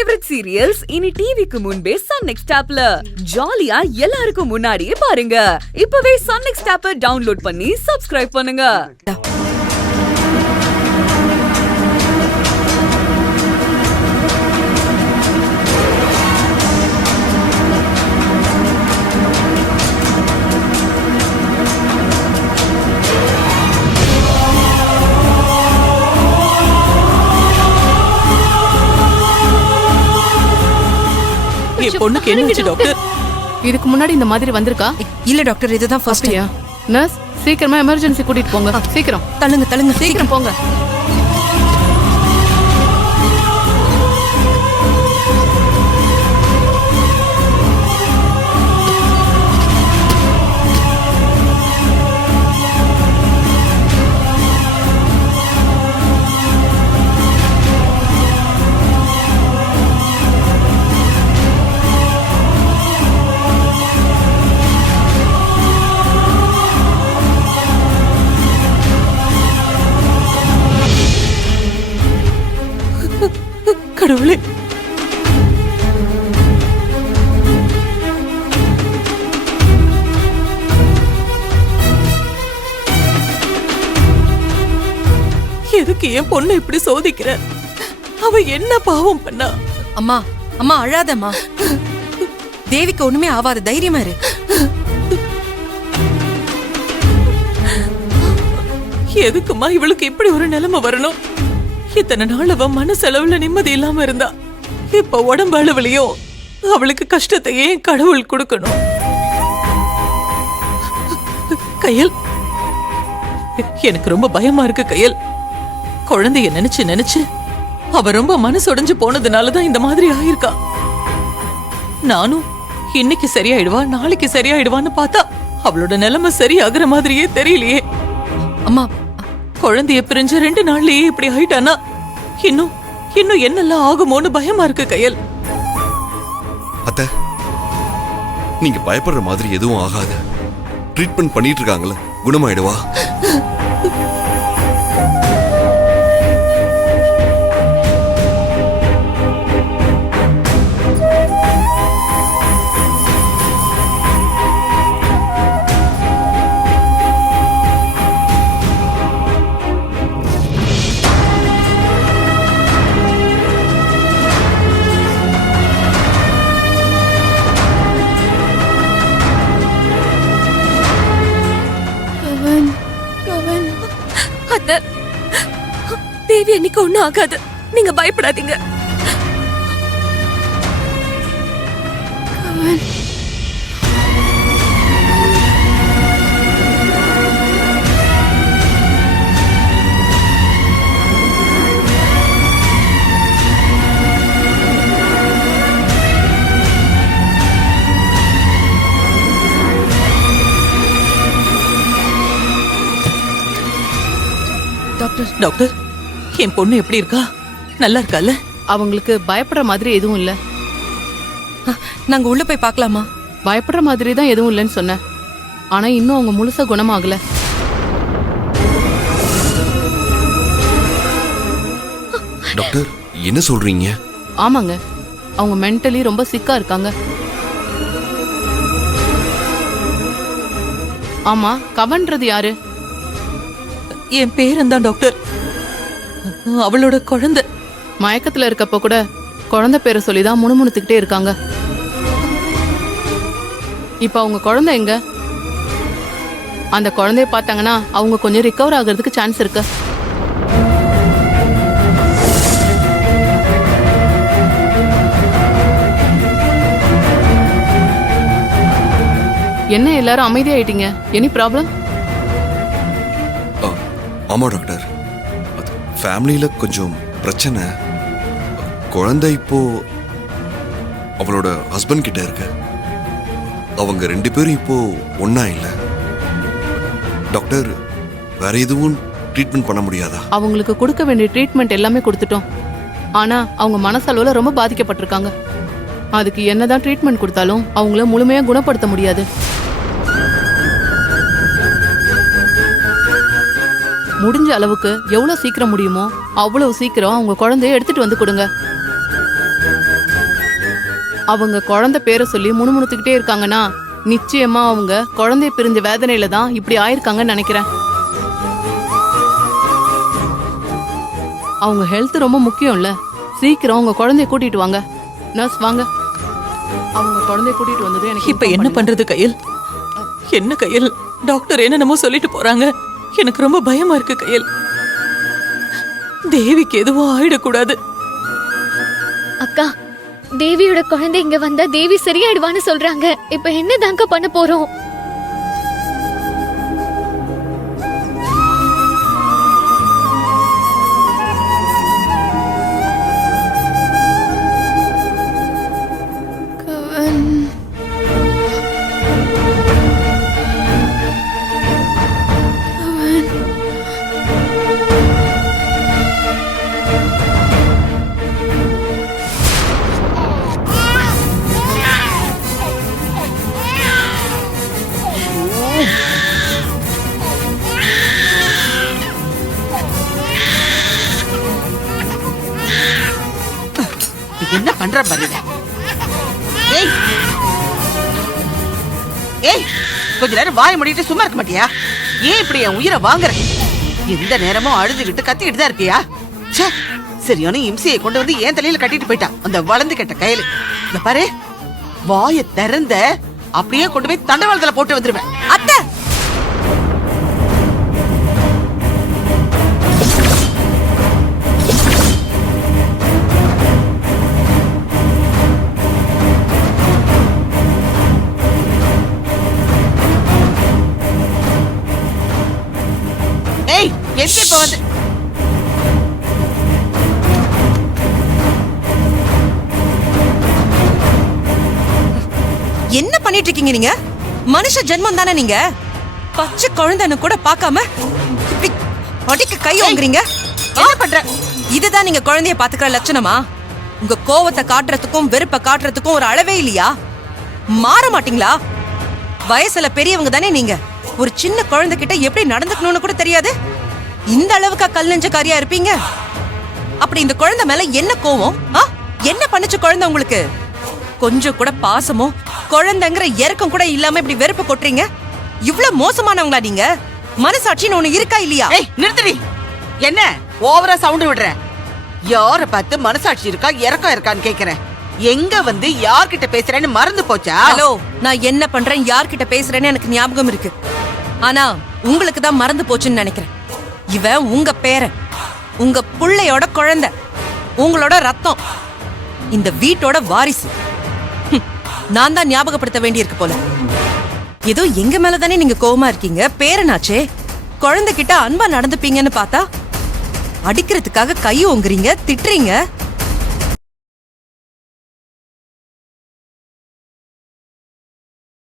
Favourite serials இனி டிவிக்கு முன்பே சன் நெக்ஸ்ட் ஆப்ல ஜாலியா எல்லாருக்கும் முன்னாடியே பாருங்க. இப்பவே சன் நெக்ஸ்ட் ஆப்பை டவுன்லோட் பண்ணி சப்ஸ்கிரைப் பண்ணுங்க. பொண்ணுக்கு என்னாச்சு டாக்டர்? இதுக்கு முன்னாடி இந்த மாதிரி வந்திருக்கா? இல்ல டாக்டர், இதுதான் ஃபர்ஸ்ட் டைம். நர்ஸ், சீக்கிரமா எமர்ஜென்சி கூட்டிட்டு போங்க. சீக்கிரம் தள்ளுங்க சீக்கிரம் போங்க. கடவுளே, எதுக்கு என் பொண்ணு இப்படி சோதிக்கிற? அவ என்ன பாவம் பண்ணா? அம்மா அம்மா அழாதம்மா. தேவிக்கு ஒண்ணுமே ஆவாத, தைரியமா இரு. எதுக்குமா இவளுக்கு இப்படி ஒரு நிலைமை வரணும்? இத்தனை நாள் அவ மனசளவுல நிம்மதி இல்லாம இருந்தா, இப்ப உடம்பு அளவுலயும் அவளுக்கு கஷ்டத்தை ஏன் கடவுள் கொடுக்கணும்? கையல், எனக்கு ரொம்ப பயமா இருக்கு கையல். குழந்தைய நினைச்சு அவ ரொம்ப மனசொடைஞ்சு போனதுனாலதான் இந்த மாதிரி ஆயிருக்கா. நானும் இன்னைக்கு சரியாயிடுவா நாளைக்கு சரியாயிடுவான்னு பார்த்தா அவளோட நிலைமை சரியாகிற மாதிரியே தெரியலையே. அம்மா, குழந்தைய பிரிஞ்ச 2 நாள்லயே இப்படி ஆயிட்டானா இன்னும் என்னெல்லாம் ஆகுமோன்னு பயமா இருக்கு கையல். அத்தை, நீங்க பயப்படுற மாதிரி எதுவும் ஆகாது. ட்ரீட்மெண்ட் பண்ணிட்டு இருக்காங்களே, குணமாயிடுவா. தேவி அன்னைக்கு ஒண்ணும் ஆகாது, நீங்க பயப்படாதீங்க. டாக்டர், என் பொண்ணு எப்படி இருக்கா? நல்லா இருக்கால? அவங்களுக்கு பயப்படுற மாதிரி எதுவும் இல்ல. நாங்க உள்ள போய் பார்க்கலாமா? பயப்படுற மாதிரி தான் எதுவும் இல்லைன்னு சொன்னேன். ஆனா இன்னும் அவங்க முழுசா குணமாகல. டாக்டர், என்ன சொல்றீங்க? ஆமாங்க, அவங்க மென்டலி ரொம்ப சிக்கா இருக்காங்க. ஆமா, கவன்றது யாரு? என் பேரன்தான் டாக்டர். அவளோட குழந்தை மயக்கத்துல இருக்கப்ப கூட குழந்தை பேரை சொல்லிதான் முணுமுணுத்துக்கிட்டே இருக்காங்க. இப்ப அவங்க குழந்தை எங்க? அந்த குழந்தைய பார்த்தாங்கன்னா அவங்க கொஞ்சம் ரிகவர் ஆகிறதுக்கு சான்ஸ் இருக்கு. என்ன எல்லாரும் அமைதியாயிட்டீங்க? Any problem? ஆமா டாக்டர், ஃபேமிலியில கொஞ்சம் பிரச்சனை. குழந்தை இப்போ அவளோட ஹஸ்பண்ட் கிட்ட இருக்கு. அவங்க 2 பேரும் இப்போ ஒண்ணா இல்ல. டாக்டர், வேற எதுவும் ட்ரீட்மெண்ட் பண்ண முடியாதா? அவங்களுக்கு கொடுக்க வேண்டிய ட்ரீட்மெண்ட் எல்லாமே கொடுத்துட்டோம். ஆனா அவங்க மனசளவுல ரொம்ப பாதிக்கப்பட்டிருக்காங்க. அதுக்கு என்னதான் ட்ரீட்மெண்ட் கொடுத்தாலும் அவங்கள முழுமையா குணப்படுத்த முடியாது. முடிஞ்ச அளவுக்கு எவ்வளவு சீக்கிரம் முடியுமோ அவ்வளவு சீக்கிரம் அவங்க குழந்தைய எடுத்துட்டு வந்து கொடுங்க. அவங்க குழந்தை பேரை சொல்லி முணுமுணுத்துக்கிட்டே இருக்காங்கன்னா நிச்சயமா அவங்க குழந்தைய பிரிஞ்ச வேதனையில தான் இப்படி ஆயிருக்காங்கன்னு நினைக்கிறேன். அவங்க ஹெல்த் ரொம்ப முக்கியம்ல. சீக்கிரம் உங்க குழந்தைய கூட்டிட்டு வாங்க. நர்ஸ் வாங்க. அவங்க குழந்தைய கூட்டிட்டு வந்தது எனக்கு இப்ப என்ன பண்றது கையல்? என்ன கையல், டாக்டர் என்னென்னமோ சொல்லிட்டு போறாங்க. எனக்கு ரொம்ப பயமா இருக்கு கையல். தேவிக்கு எதுவும் ஆயிடக்கூடாது. அக்கா, தேவியோட குழந்தை இங்க வந்தா தேவி சரியாயிடுவான்னு சொல்றாங்க. இப்ப என்னதாங்க பண்ண போறோம்? என்ன பண்ற பாருங்க. ஏய் ஏய், கொஞ்ச நேரம் வாய மூடிட்டு சும்மா இருக்க மாட்டியா? ஏன் இப்படி என் உயிரை வாங்குற? எந்த நேரமும் அழுதுகிட்டு கத்திக்கிட்டு தான் இருக்கியா? ச்சே, சரியான இம்சையை கொண்டு வந்து என் தலையில கட்டிட்டு போயிட்டான் அந்த வளர்ந்து கெட்ட கையில. இந்த பாரு, வாய திறந்த அப்படியே கொண்டு போய் தண்டவாளத்துல போட்டு வந்துருவேன். அத்தை, ஏய், எங்க இப்ப வந்து என்ன பண்ணிட்டு இருக்கீங்க நீங்க? மனுஷ ஜென்மம் தானே நீங்க? பச்சை குழந்தைன்னு கூட பார்க்காம இப்படி அடிக்க கை ஓங்குறீங்க. என்ன பண்ற? இதுதான் நீங்க குழந்தைய பாத்துக்கிற லட்சணமா? உங்க கோவத்தை காட்டுறதுக்கும் வெறுப்பை காட்டுறதுக்கும் ஒரு அளவே இல்லையா? மாற மாட்டீங்களா? வயசுல பெரியவங்க தானே நீங்க. ஒரு சின்ன குழந்தை கிட்ட எப்படி நடந்துக்கணும்னு கூட தெரியாது. இந்த அளவுக்கா கல் நெஞ்சக்காரியா இருப்பீங்க? அப்படி இந்த குழந்தை மேல என்ன கோவம்? என்ன பண்ணுச்சு குழந்தை உங்களுக்கு? கொஞ்சம் கூட பாசமோ குழந்தைங்கிற இறக்கம் கூட இல்லாம இப்படி வெறுப்பு கொட்டுறீங்க. இவ்வளவு மோசமானவங்களா நீங்க? மனசாட்சின்னு ஒண்ணு இருக்கா இல்லையா? ஏய், நிறுத்துடி. என்ன ஓவரா சவுண்ட் விடுற? யார பார்த்து மனசாட்சி இருக்கா இறக்கம் இருக்கான்னு கேக்குறேன். எங்க வந்து யார்கிட்ட பேசுறேன்னு மறந்து போச்சா? ஹலோ, நான் என்ன பண்றேன் யார்கிட்ட பேசுறேன்னு எனக்கு ஞாபகம் இருக்கு. ஆனா உங்களுக்கு தான் மறந்து போச்சுன்னு நினைக்கிறேன். இவன் உங்க பேரன், உங்க புள்ளையோட குழந்தை, உங்களோட ரத்தம், இந்த வீட்டோட வாரிசு. நான் தான் ஞாபகப்படுத்த வேண்டியிருக்கு போல. ஏதோ எங்க மேலதானே நீங்க கோவமா இருக்கீங்க. பேரனாச்சே, குழந்தை கிட்ட அன்பா நடந்துப்பீங்கன்னு பார்த்தா அடிக்கிறதுக்காக கை ஓங்குறீங்க, திட்டுறீங்க.